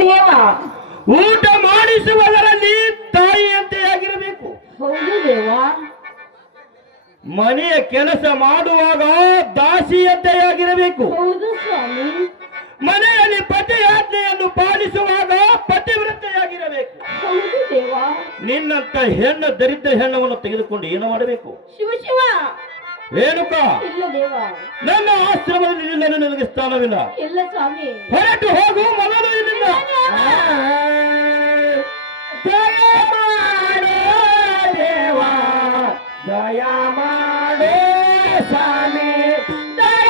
ದೇವ ಊಟ ಮಾಡಿಸುವುದರಲ್ಲಿ ತಾಯಿಯಂತೆ ಆಗಿರಬೇಕು. ಹೌದು ದೇವ. ಮನೆಯ ಕೆಲಸ ಮಾಡುವಾಗ ದಾಸಿಯಂತೆ ಆಗಿರಬೇಕು. ಹೌದು ಸ್ವಾಮಿ. ಮನೆಯಲ್ಲಿ ಪತಿ ಆಜ್ಞೆಯನ್ನು ಪಾಲಿಸುವಾಗ ಪತಿವ್ರತೆಯಾಗಿರಬೇಕು. ಹೌದು ದೇವ. ನಿನ್ನಂತ ಹೆಣ್ಣು ದರಿದ್ರ ಹೆಣ್ಣವನ್ನು ತೆಗೆದುಕೊಂಡು ಏನು ಮಾಡಬೇಕು? ಶಿವ ಶಿವ. ರೇಣುಕ, ಇಲ್ಲ ದೇವ. ನನ್ನ ಆಶ್ರಮದಲ್ಲಿ ನಿನ್ನನ್ನು ನನಗೆ ಸ್ಥಾನವಿಲ್ಲ. ಇಲ್ಲ ಸ್ವಾಮಿ. ಹೊರಟು ಹೋಗು ಮೊದಲು ಇಲ್ಲಿಂದ. ದಯ ಮಾಡೋ ದೇವ, ದಯ ಮಾಡೋ ಸ್ವಾಮಿ, ದಯ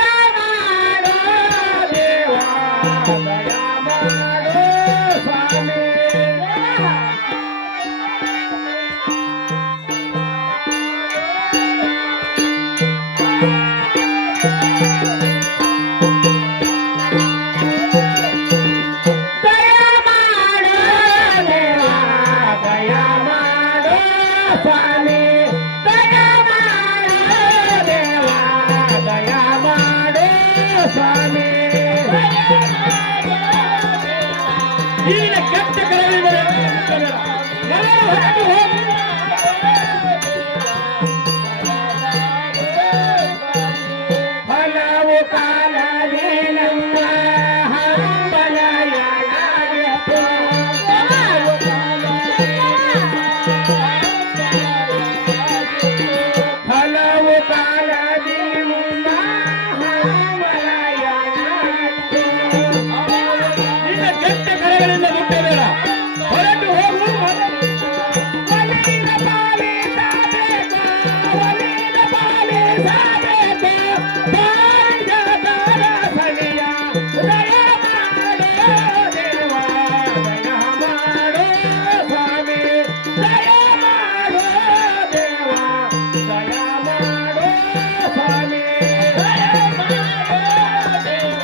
ಮಾಡೋ ದೇವ, ದಯ ಮಾಡೋ ಸ್ವಾಮಿ. ಈಗ ಕೆಟ್ಟ ಕರೆಗಳಿಂದ ಹೊರಟು ಹೋಗು. ಹಲವು ಕಾಲವೇ ನಮ್ಮ ಹಂಬಲಯಾಗಿತ್ತು. ಹಲವು ಕಾಲದಿ ನಿಮ್ಮ ಹಂಬಲಯಾಗಿತ್ತು. ನಿನ್ನ ಕೆಟ್ಟ ಕರೆಗಳಿಂದ ಮುಟ್ಟಬೇಡ. ಹೊರಟು ಹೋಗು. ಒಲಿದ ಪಾಲಿಸಬೇಕು, ಒಲಿದ ಪಾಲಿಸಬೇಕು, ಪಾರಿಜಾತದ ಸನಿಯ ದಯ ಮಾಡೋ ದೇವ, ದಯ ಮಾಡೋ ಸ್ವಾಮಿ, ದಯ ಮಾಡೋ ದೇವ, ದಯ ಮಾಡೋ ಸ್ವಾಮಿ, ದಯ ಮಾಡೋ ದೇವ,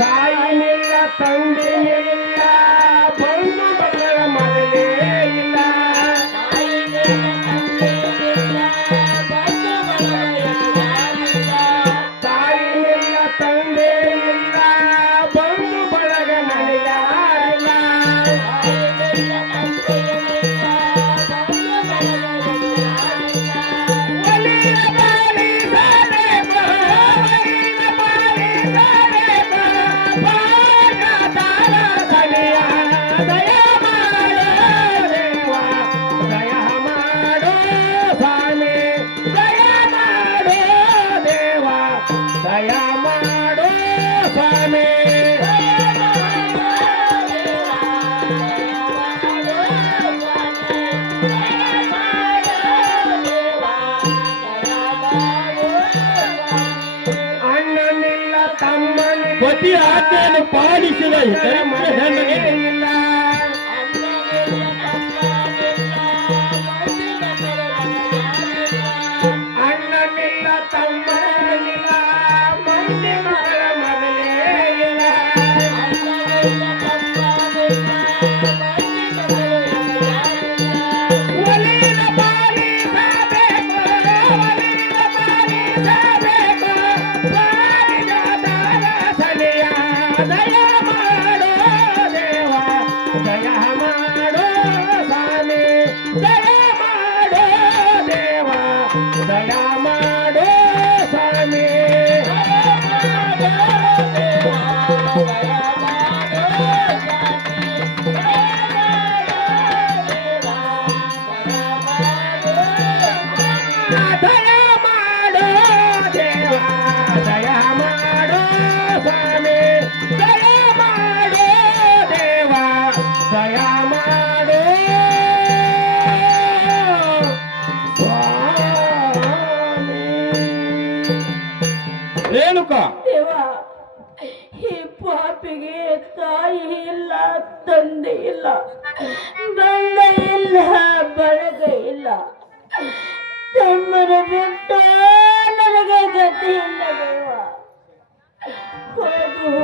ತಾಯಿನಿಲ್ಲ ತಂದೆಯಿಲ್ಲ ಬಂಧು ಮಕ್ಕಳ ಮನೆಯೇ ಇಲ್ಲ. ತಾಯಿನಿಲ್ಲ ತಂದೆಯಿಲ್ಲ ಬಂಧು ಬಳಗ ನನಗಾರಿಲ್ಲ. ಒಲಿದ ಪಾಲಿಸಬೇಕು, ಒಲಿದ ಪಾಲಿಸಬೇಕು, ಪಾರಿಜಾತದ ಸನಿಯ ದಯ ಮಾಡೋ ದೇವ, ದಯ ಮಾಡೋ ಸ್ವಾಮಿ, ದಯ ಮಾಡೋ ದೇವ, ದಯ ಮಾಡೋ ಸ್ವಾಮಿ. ಅಣ್ಣನಿಲ್ಲ ತಮ್ಮನಿಲ್ಲ ಪತಿ ಆಜ್ಞೆಯನ್ನು ಪಾಲಿಸಿದ ಹೆಣ್ಣಿಗೆ ಇಲ್ಲ. ಅಣ್ಣನಿಲ್ಲ ತಮ್ಮನಿಲ್ಲ ಮಂದಿ ಮಗಳ ಮಗಳೇ ಇಲ್ಲ. ಒಲಿದ ಪಾಲಿಸಬೇಕು, ಒಲಿದ ಪಾಲಿಸಬೇಕು, ಪಾರಿಜಾತದ ಸನಿಯ ದಯ ಮಾಡೋ ದೇವ, ದಯ ಮಾಡೋ ಸ್ವಾಮಿ, ದಯ ಮಾಡೋ ದೇವ, ದಯ ಮಾಡೋ ಸ್ವಾಮಿ, ದಯ ಮಾಡೋ ದೇವ, ದಯ ಮಾಡೋ ಸ್ವಾಮಿ, ದಯ ಮಾಡೋ ದೇವ, ದಯ ಮಾಡೋ ದೇವ, ದಯ ಮಾಡೋ ಸ್ವಾಮಿ, ದಯ ಮಾಡೋ ದೇವ, ದಯ ಮಾಡೋ ಸ್ವಾಮಿ. ರೇಣುಕ, ದೇವ, ಈ ಪಾಪಿಗೆ ತಾಯಿ ಇಲ್ಲ, ತಂದೆ ಇಲ್ಲ, ಬಂದ ಇಲ್ಲ, ಬಳಗ ಇಲ್ಲ. ತಮ್ಮನ ಬಿಟ್ಟು ನನಗೆ ಗತಿ ಇಲ್ಲ ದೇವ. ಹೋಗು.